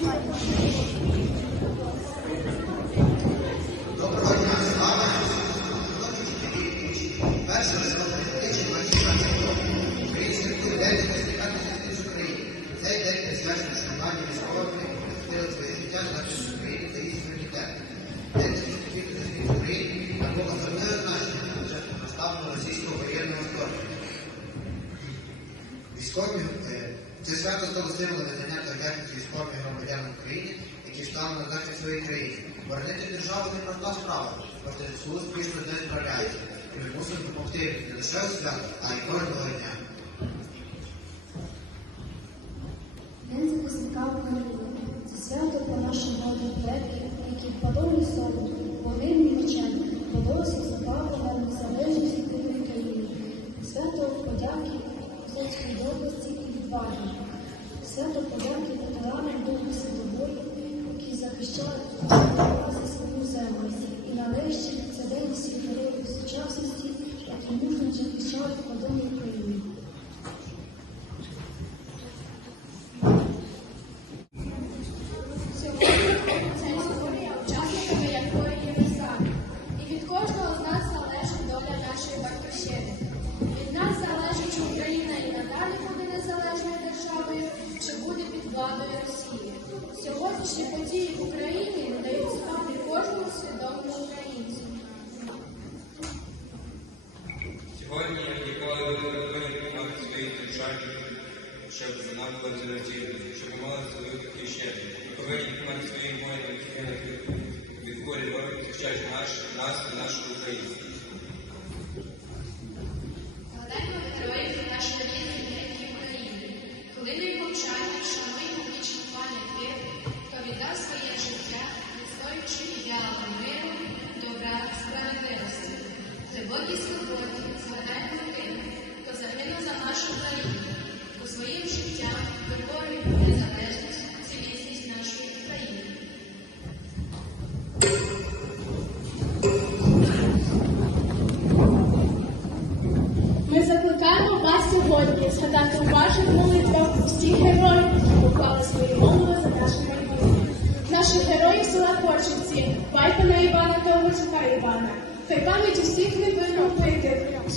Доброго дня, слава Перше своїй країні. Боронити державу не проста справа, проте ЗСУ успішно не відправляється. І ми мусимо допомогти не лише у свято, а й кожного дня. свою і нарешті цей день всіх героїв сучасності, які мужньо захищали в родині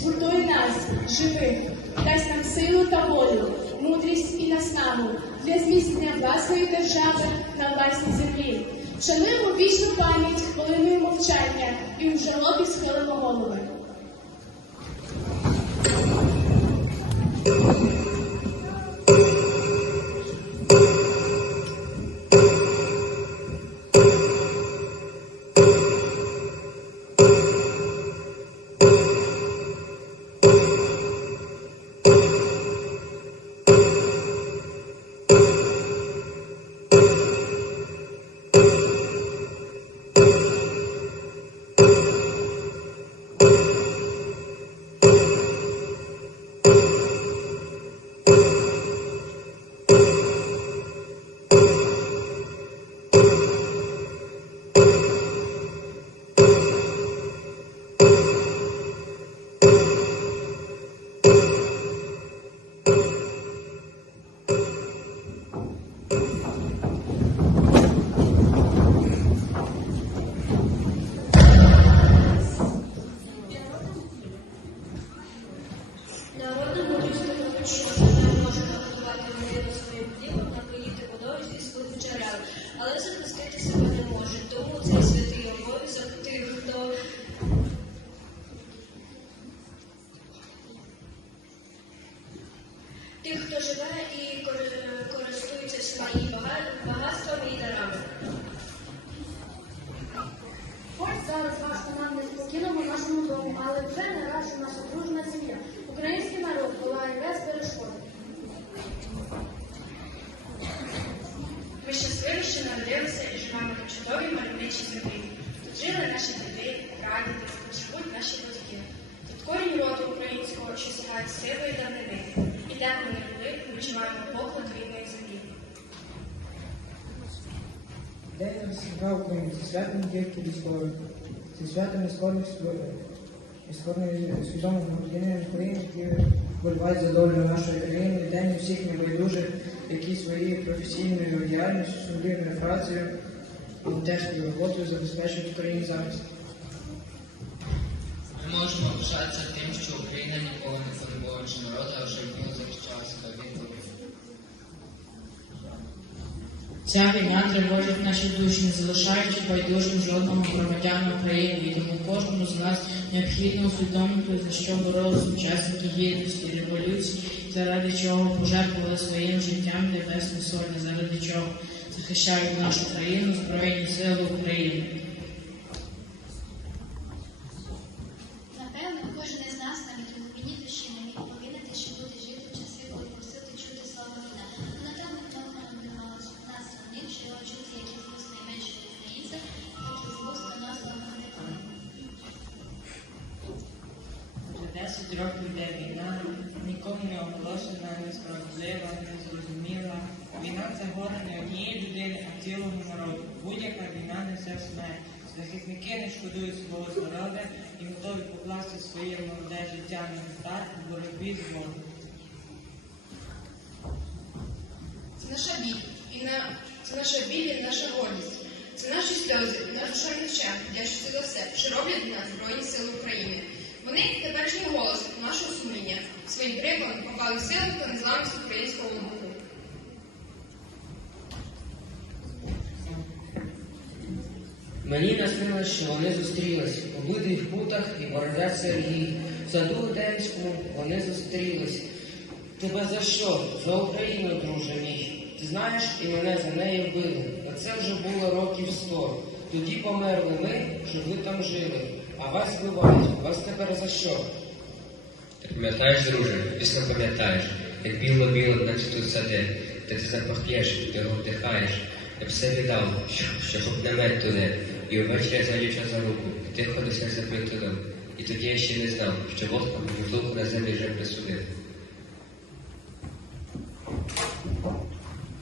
Гуртуй нас, живих, дасть нам силу та волю, мудрість і наснагу для зміцнення власної держави на власній землі. Шануємо вічну пам'ять хвилиною мовчання і в жалобі схилимо голови. тих, хто живе і користується своїм багатством і дарами. всіма України, зі святом дітки військової, зі святом військових військової свідомих громадянин України, які вольвають за долю нашої країни, день всіх небайдужих, які своєю професійною діяльністю, сумлівною працею, ну, волонтерською роботою забезпечують Україні захист. Ми можемо пишатися тим, що Україна ніколи не забувала, народу, а вже його захищалася від Ця війна тривожить наші душі, не залишаючи байдужим жодному громадяна України, і тому кожному з нас необхідно усвідомити, за що боролися учасники гідності, революції, заради чого пожертвували своїм життям Небесні Сотні, заради чого захищають нашу країну, Збройні Сили України. Несправедлива, незрозуміла. Війна це горе не однієї людини, а цілого народу. Будь-яка війна несе смерть. Захисники не шкодують свого здоров'я і готові покласти своє молоде життя на вівтар у боротьбі з ворогом. Це наша біль, і на це наша біль і наша гордість. Це наші сльози, і наш душевний за все, що роблять для нас Збройні Сили України. Вони теперішній голос нашого сумління, своїм криком попали сили та незламність українського духу. Мені наснилось, що вони зустрілись у блидих путах і бородять Сергій. В саду Едемському вони зустрілись. Тебе за що? За Україну, друже мій. Ти знаєш, і мене за неї вбили. А це вже було років сто. Тоді померли ми, щоб ви там жили. А вас вбивають. Вас тепер за що? Ти пам'ятаєш, друже, пісно пам'ятаєш, як біло-біло, наче тут саде, та ти запахнеш, ти його вдихаєш. Я б все віддав, щоб, щоб намет туди, і увечері взяв за руку, тихо до серця притулив. І тоді я ще не знав, що водка бутилку на землі вже присудив.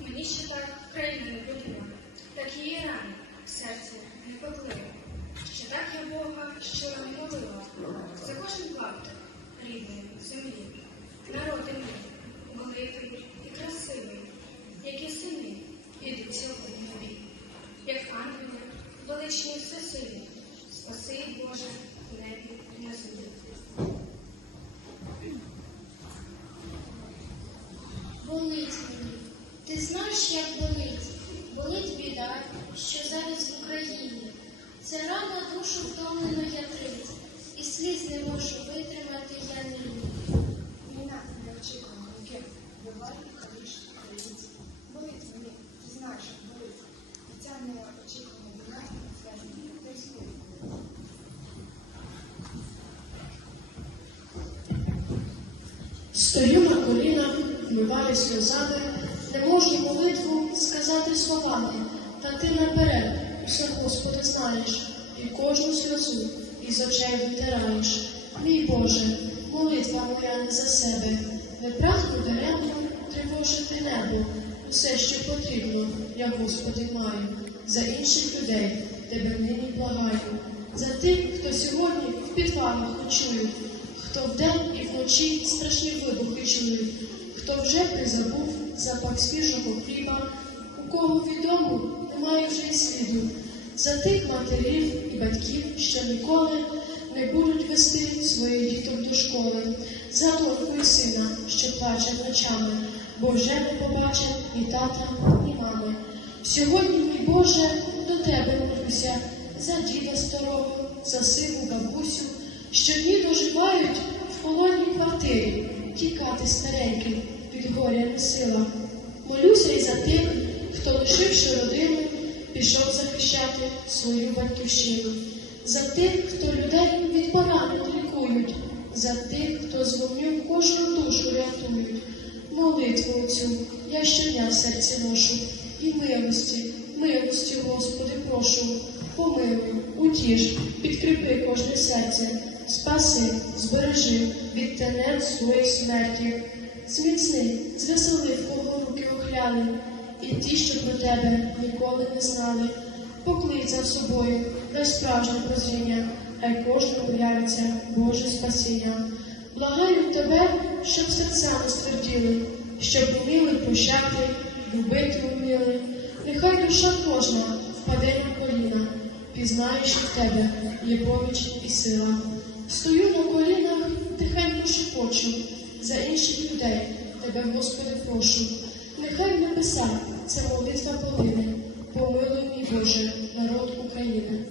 Мені ще так країну не любила, так її рани, серце не поклеє. Ще так я Бога щиро не молила, за клаптик рідної землі. Народи мій, великий і красивий, як і сини, ідуть сьогодні нові, як ангели, величні всесилі, спаси, Боже, в небі і на землі. Болить мені. Ти знаєш, як болить? Болить біда, що зараз в Україні. Це рана душу втомлено ятрить, і сліз не можу витримати я нині. Війна не очікувана руки, буває каліш українці. Болить мені, ти знаєш, болить. І ця неочікувана війна зв'язана та існує. Стою на колінах, вмиваю сльозами, не можу молитву сказати словами, та ти наперед усе, Господи, знаєш, і кожну сльозу із очей витираєш. Мій Боже, молитва моя не за себе, не прагну даремно тривожити небо. Усе, що потрібно, я, Господи, маю, за інших людей тебе нині благаю, за тих, хто сьогодні в підвалах ночують, хто вдень і вночі страшні вибухи чують, хто вже призабув запах свіжого хліба, у кого відомо немає вже й сліду, за тих матерів і батьків, що ніколи не будуть вести своїх діток до школи, за доньку сина, що плаче ночами, бо вже не побачив ні тата, ні мами. Сьогодні, мій Боже, до тебе молюся, за діда старого, за сиву бабусю, що дні доживають в холодній квартирі, тікати стареньким від горя сила. Молюся й за тих, хто, лишивши родину, пішов захищати свою батьківщину, за тих, хто людей від поранень лікують, за тих, хто з вогню кожну душу рятують. Молитву цю я щодня в серці ношу, і милості, милості, Господи, прошу, помилуй, утіш, підкріпи кожне серце, спаси, збережи від тенет своєї смерті. Зміцни, звесели, в кого руки охляли, і ті, що про тебе ніколи не знали. Поклич за собою, дай справжнє прозріння, хай кожному явиться Боже спасіння. Благаю тебе, щоб серця не стверділи, щоб уміли прощати, любити вміли. Нехай душа кожна впаде на коліна, пізнає, що в тебе є поміч і сила. Стою на колінах, тихенько шепочу, за інших людей тебе, Господи, прошу. Нехай небеса це молитва полине, помилуй мій Боже, народ України.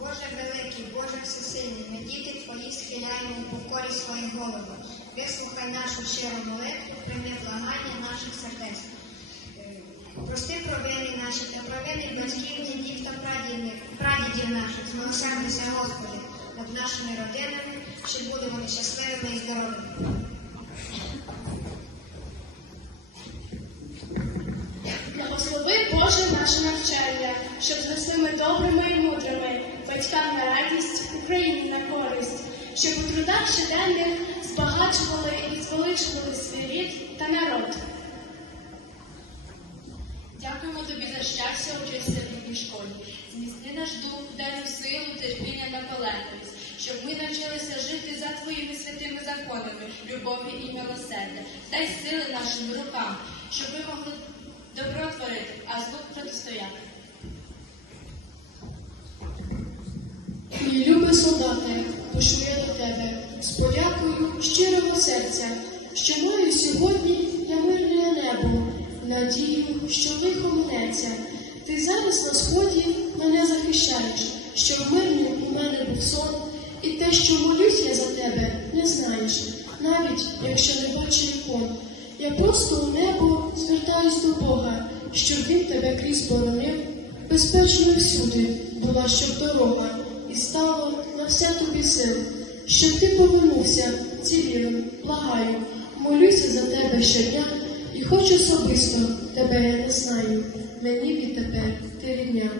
Боже великий, Боже всесильний, ми діти Твої схиляємо у покорі свої. Вислухай нашу щиру молитву, прийми благання наших сердець. Прости провини наші та провини батьків, дідів та прадідів, прадідів наших. Змилосердися, Господи, над нашими родинами, щоб були вони щасливими і здоровими. Благослови Боже наше навчання, щоб зросли ми добрими і мудрими, батькам на радість, Україні на користь, щоб у трудах щоденних збагачували і звеличували свій рід та народ. Дякуємо тобі за щастя учитися в рідній школі. Зміцни наш дух, дай нам силу, терпіння та полегкість, щоб ми навчилися жити за твоїми святими законами, любові і милосердя. Дай сили нашим рукам, щоб ми могли добро творити, а злу протистояти. Мій любий солдате, пишу я до тебе. З подякою щирого серця, що маю сьогодні я мирне небо, надію, що лихо минеться. Ти зараз на сході мене захищаєш, що мирним у мене був сон, і те, що молюсь я за тебе, не знаєш, навіть якщо не бачу ікон. Я просто у небо звертаюсь до Бога, щоб він тебе крізь боронив, безпечно всюди була щоб дорога, і стало на все тобі сил, щоб ти повернувся цілілим, благаю, молюся за тебе щодня, і хоч особисто тебе я не знаю, мені відтепер ти рідня.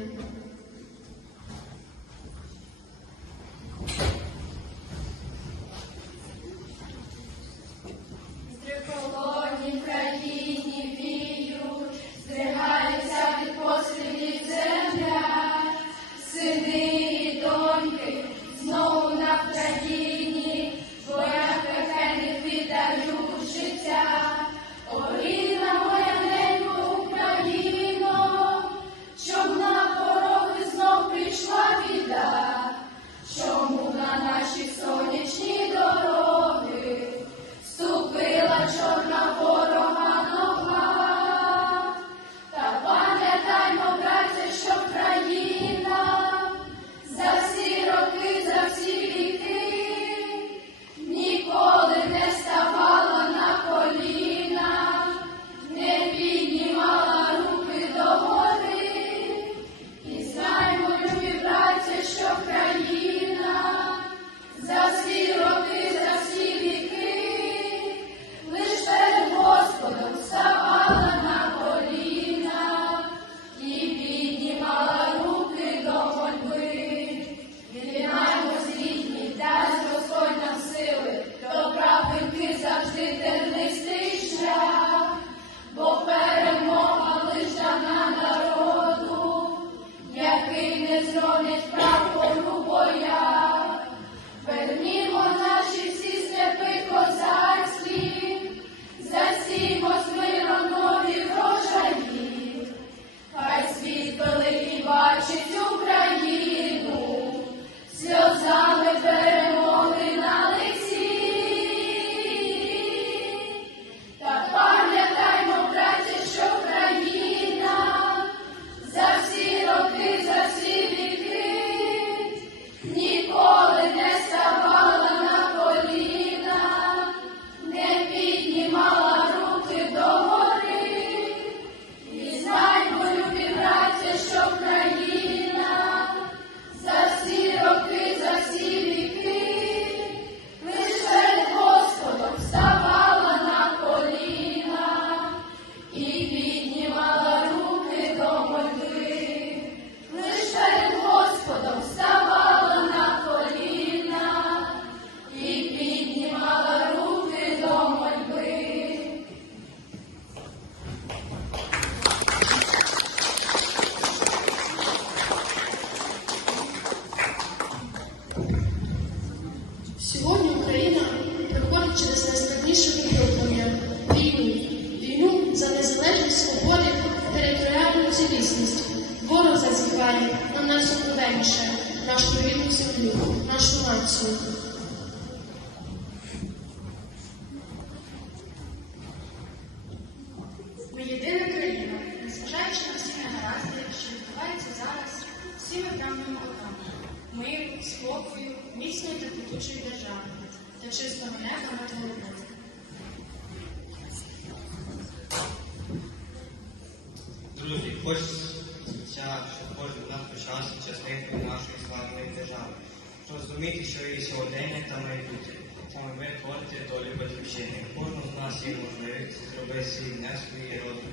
olhos Є можливість зробити свій внесок і.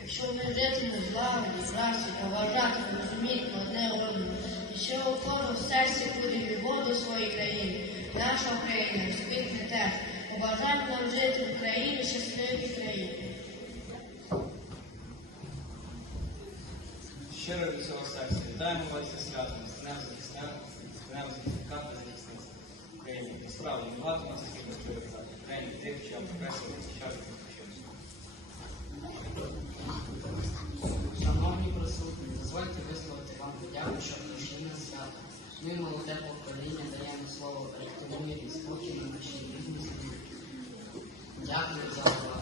Якщо ми житимемо в злагоді, праці, поважати, розуміти одне одного, і що у кожного в серці буде любов до своєї країни, наша Україна розквітне теж. Побажаємо нам жити в Україні, щасливій країні. Щиро від цього серця вітаємо вас зі святом, з днем захисника, з днем захисника та захисниць України. Насправді, багато нас таких важливих дат. Що окреслили захищати захищати. Шановні присутні, дозвольте висловити вам подяку, що прийшли на свято. Ми, молоде покоління, даємо слово рятуємо і спокій на нашій рідній. Дякую за увагу.